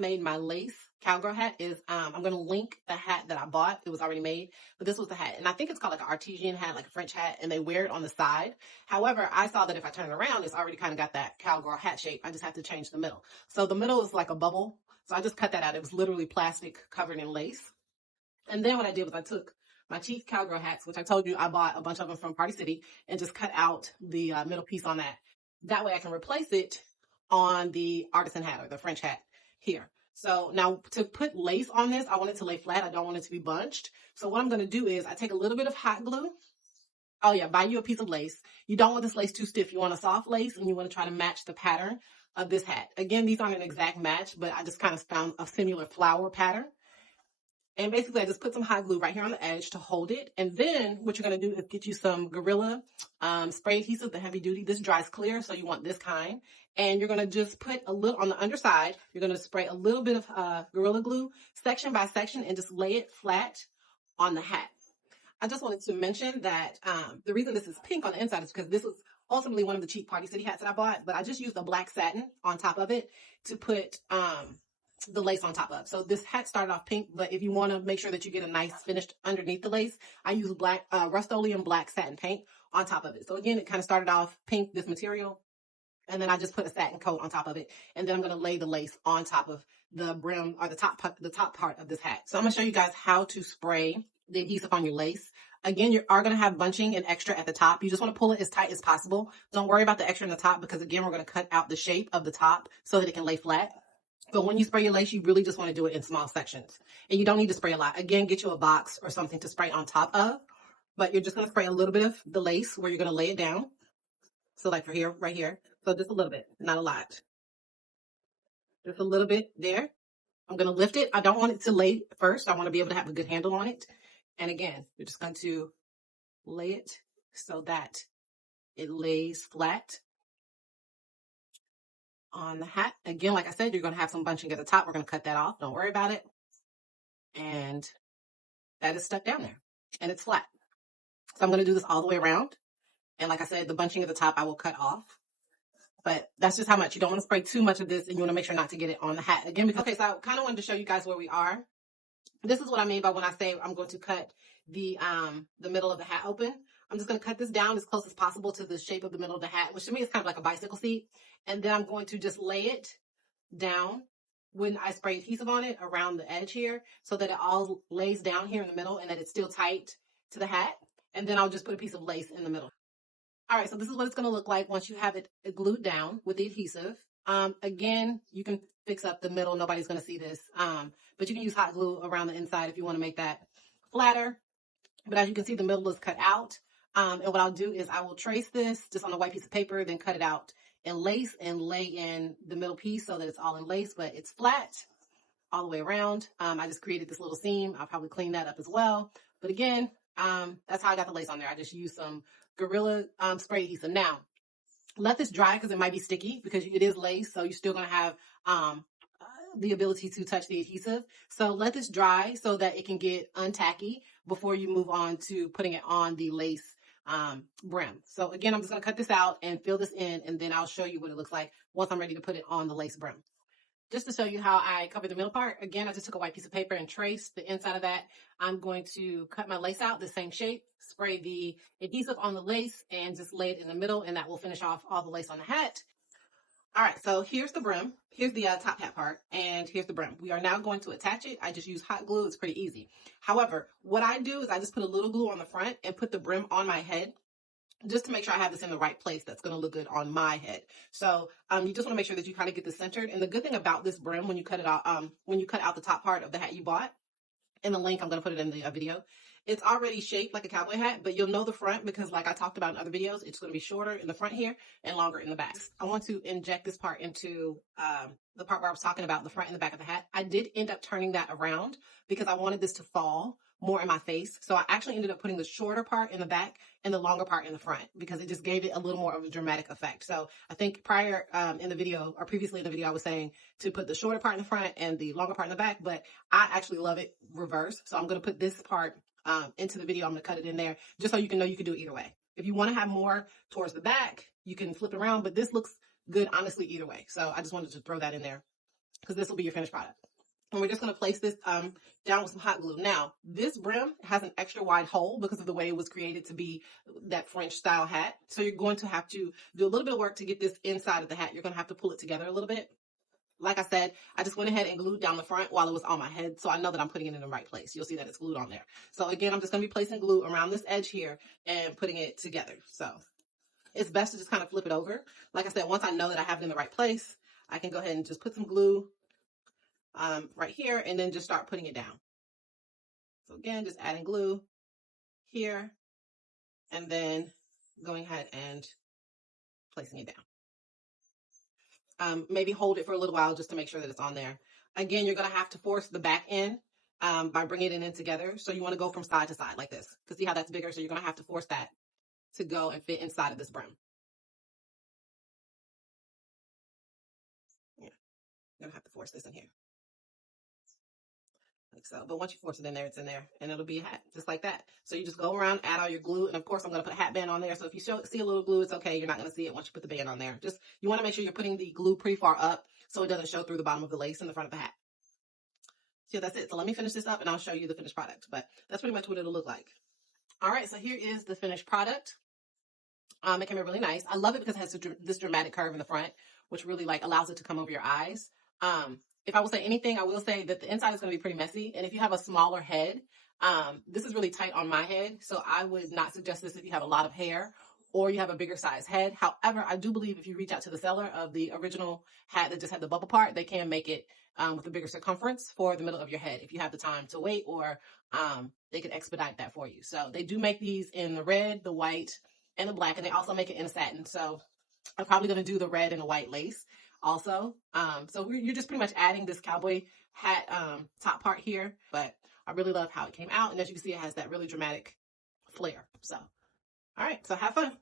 made my lace cowgirl hat is, I'm going to link the hat that I bought. It was already made, but this was the hat. And I think it's called like an artesian hat, like a French hat, and they wear it on the side. However, I saw that if I turn it around, it's already kind of got that cowgirl hat shape. I just have to change the middle. So the middle is like a bubble. So I just cut that out. It was literally plastic covered in lace. And then what I did was I took my cheap cowgirl hats, which I told you I bought a bunch of them from Party City, and just cut out the middle piece on that. That way I can replace it on the artisan hat or the French hat here. So now to put lace on this, I want it to lay flat. I don't want it to be bunched. So what I'm going to do is I take a little bit of hot glue. Oh yeah, buy you a piece of lace. You don't want this lace too stiff. You want a soft lace, and you want to try to match the pattern of this hat. Again, these aren't an exact match, but I just kind of found a similar flower pattern. And basically, I just put some hot glue right here on the edge to hold it. And then what you're going to do is get you some Gorilla spray adhesive, the heavy duty. This dries clear, so you want this kind. And you're going to just put a little on the underside. You're going to spray a little bit of Gorilla Glue section by section and just lay it flat on the hat. I just wanted to mention that the reason this is pink on the inside is because this was ultimately one of the cheap Party City hats that I bought. But I just used a black satin on top of it to put the lace on top of. So this hat started off pink, but if you want to make sure that you get a nice finish underneath the lace, I use black Rustoleum black satin paint on top of it. So again, it kind of started off pink, this material, and then I just put a satin coat on top of it, and then I'm going to lay the lace on top of the brim or the top part of this hat. So I'm going to show you guys how to spray the adhesive on your lace. Again, you are going to have bunching and extra at the top. You just want to pull it as tight as possible. Don't worry about the extra in the top because again, we're going to cut out the shape of the top so that it can lay flat. But when you spray your lace, you really just want to do it in small sections. And you don't need to spray a lot. Again, get you a box or something to spray on top of. But you're just going to spray a little bit of the lace where you're going to lay it down. So like for here, right here. So just a little bit, not a lot. Just a little bit there. I'm going to lift it. I don't want it to lay first. I want to be able to have a good handle on it. And again, you're just going to lay it so that it lays flat on the hat. Again, like I said, you're going to have some bunching at the top. We're going to cut that off. Don't worry about it. And that is stuck down there and it's flat. So I'm going to do this all the way around. And like I said, the bunching at the top, I will cut off. But that's just how much. You don't want to spray too much of this and you want to make sure not to get it on the hat. Again, because, okay, so I kind of wanted to show you guys where we are. This is what I mean by when I say I'm going to cut the middle of the hat open. I'm just going to cut this down as close as possible to the shape of the middle of the hat, which to me is kind of like a bicycle seat. And then I'm going to just lay it down when I spray adhesive on it around the edge here so that it all lays down here in the middle and that it's still tight to the hat. And then I'll just put a piece of lace in the middle. All right, so this is what it's going to look like once you have it glued down with the adhesive. Again, you can fix up the middle. Nobody's going to see this. But you can use hot glue around the inside if you want to make that flatter. But as you can see, the middle is cut out. And what I'll do is I will trace this just on a white piece of paper, then cut it out in lace and lay in the middle piece so that it's all in lace, but it's flat all the way around. I just created this little seam. I'll probably clean that up as well. But again, that's how I got the lace on there. I just used some Gorilla spray adhesive. Now, let this dry because it might be sticky because it is lace, so you're still going to have the ability to touch the adhesive. So let this dry so that it can get untacky before you move on to putting it on the lace brim. So again, I'm just going to cut this out and fill this in, and then I'll show you what it looks like once I'm ready to put it on the lace brim. Just to show you how I cover the middle part, again, I just took a white piece of paper and traced the inside of that. I'm going to cut my lace out the same shape, spray the adhesive on the lace, and just lay it in the middle, and that will finish off all the lace on the hat. All right, so here's the brim. Here's the top hat part, and here's the brim. We are now going to attach it. I just use hot glue. It's pretty easy. However, what I do is I just put a little glue on the front and put the brim on my head, just to make sure I have this in the right place that's going to look good on my head. So you just want to make sure that you kind of get this centered. And the good thing about this brim, when you cut it out, when you cut out the top part of the hat you bought, in the link, I'm going to put it in the video, it's already shaped like a cowboy hat, but you'll know the front because like I talked about in other videos, it's going to be shorter in the front here and longer in the back. I want to inject this part into the part where I was talking about the front and the back of the hat. I did end up turning that around because I wanted this to fall more in my face. So I actually ended up putting the shorter part in the back and the longer part in the front because it just gave it a little more of a dramatic effect. So I think prior in the video or previously in the video, I was saying to put the shorter part in the front and the longer part in the back, but I actually love it reverse. So I'm going to put this part into the video. I'm going to cut it in there just so you can know you can do it either way. If you want to have more towards the back, you can flip it around, but this looks good honestly either way. So I just wanted to throw that in there. because this will be your finished product. And we're just going to place this down with some hot glue. Now, this brim has an extra wide hole because of the way it was created to be that French style hat. So you're going to have to do a little bit of work to get this inside of the hat. You're going to have to pull it together a little bit. Like I said, I just went ahead and glued down the front while it was on my head, so I know that I'm putting it in the right place. You'll see that it's glued on there. So again, I'm just going to be placing glue around this edge here and putting it together. So it's best to just kind of flip it over. Like I said, once I know that I have it in the right place, I can go ahead and just put some glue right here and then just start putting it down. So again, just adding glue here and then going ahead and placing it down. Maybe hold it for a little while just to make sure that it's on there. Again, you're going to have to force the back in by bringing it in together. So you want to go from side to side like this. Because see how that's bigger? So you're going to have to force that to go and fit inside of this brim. Yeah, you're going to have to force this in here. Like so. But once you force it in there, it's in there. And it'll be a hat just like that. So you just go around, add all your glue. And of course, I'm going to put a hat band on there. So if you see a little glue, it's okay. You're not going to see it once you put the band on there. Just, you want to make sure you're putting the glue pretty far up so it doesn't show through the bottom of the lace in the front of the hat. So that's it. So let me finish this up and I'll show you the finished product. But that's pretty much what it'll look like. All right, so here is the finished product. It came in really nice. I love it because it has this dramatic curve in the front, which really like allows it to come over your eyes. If I will say anything, I will say that the inside is going to be pretty messy. And if you have a smaller head, this is really tight on my head. So I would not suggest this if you have a lot of hair or you have a bigger size head. However, I do believe if you reach out to the seller of the original hat that just had the bubble part, they can make it with a bigger circumference for the middle of your head if you have the time to wait, or they can expedite that for you. So they do make these in the red, the white, and the black, and they also make it in a satin. So I'm probably going to do the red and the white lace also. So you're just pretty much adding this cowboy hat top part here, but I really love how it came out. And as you can see, it has that really dramatic flare. So, all right, so have fun.